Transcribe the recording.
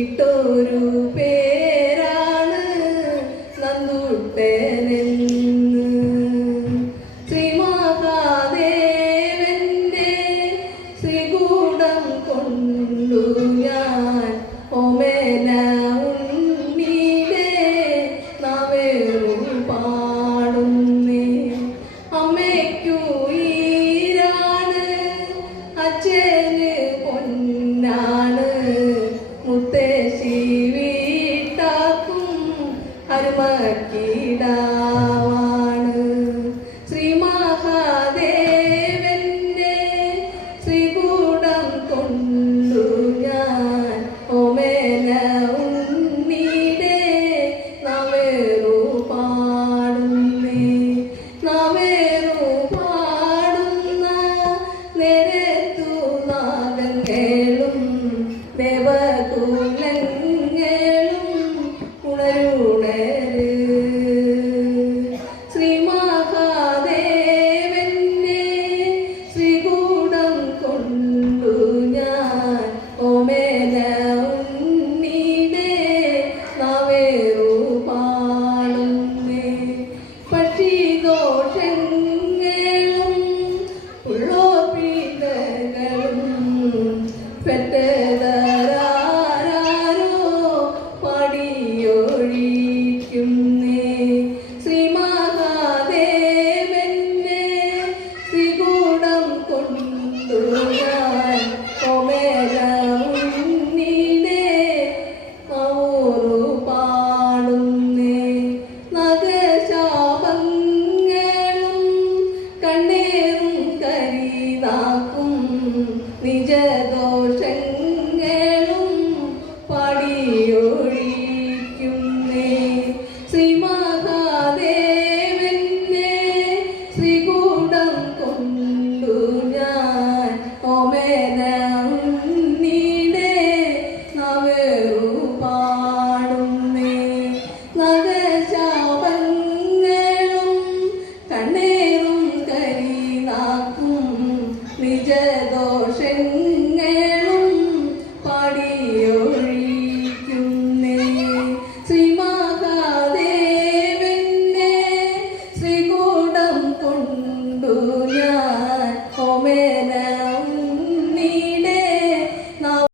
ഇട്ടൊരു പേരാണ് നന്ദുട്ടനെന്ന്. ശ്രീമാതാദേവന്റെ ശ്രീകൂടം കൊണ്ടു ധർമ്മക്കീടാവാണ്